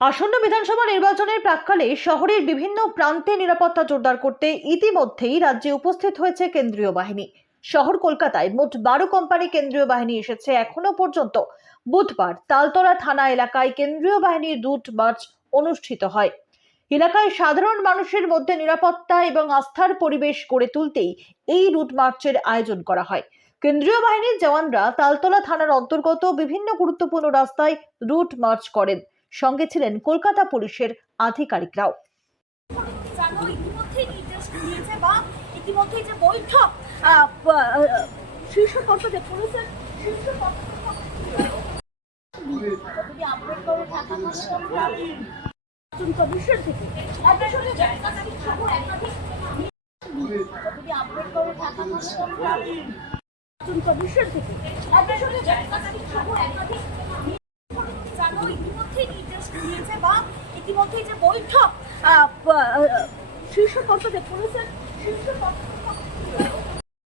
আসন্ন বিধানসভা নির্বাচনের প্রাক্কালে শহরের বিভিন্ন প্রান্তে নিরাপত্তা জোরদার করতে ইতিমধ্যেই রাজ্যে উপস্থিত হয়েছে কেন্দ্রীয় বাহিনী। শহর কলকাতায় মোট 12 কোম্পানি কেন্দ্রীয় বাহিনী এসেছে এখনো পর্যন্ত। বুধবার তালতলা থানা এলাকায় কেন্দ্রীয় বাহিনীর রুট মার্চ অনুষ্ঠিত হয়। এলাকায় সাধারণ মানুষের মধ্যে নিরাপত্তা এবং আস্থার পরিবেশ গড়ে তুলতেই এই রুট মার্চের আয়োজন করা হয়। কেন্দ্রীয় বাহিনীর জওয়ানরা তালতলা থানার অন্তর্গত বিভিন্ন গুরুত্বপূর্ণ রাস্তায় রুট মার্চ করেন। সঙ্গে ছিলেন কলকাতা পুলিশের আধিকারিকরাও। ইতিমধ্যেই নির্দেশ দিয়েছে বা ইতিমধ্যেই যে বৈঠক শীর্ষ পর্যায়ে পুলিশের শীর্ষ পর্যায়ে আপডেট করে ঢাকা কমিশন থেকে আপডেট করে ঢাকা কমিশন থেকে আপডেট করে ইতিমধ্যেই নির্দেশ দিয়েছে বা ইতিমধ্যেই যে বৈঠক শীর্ষ পর্যায়ে পুলিশের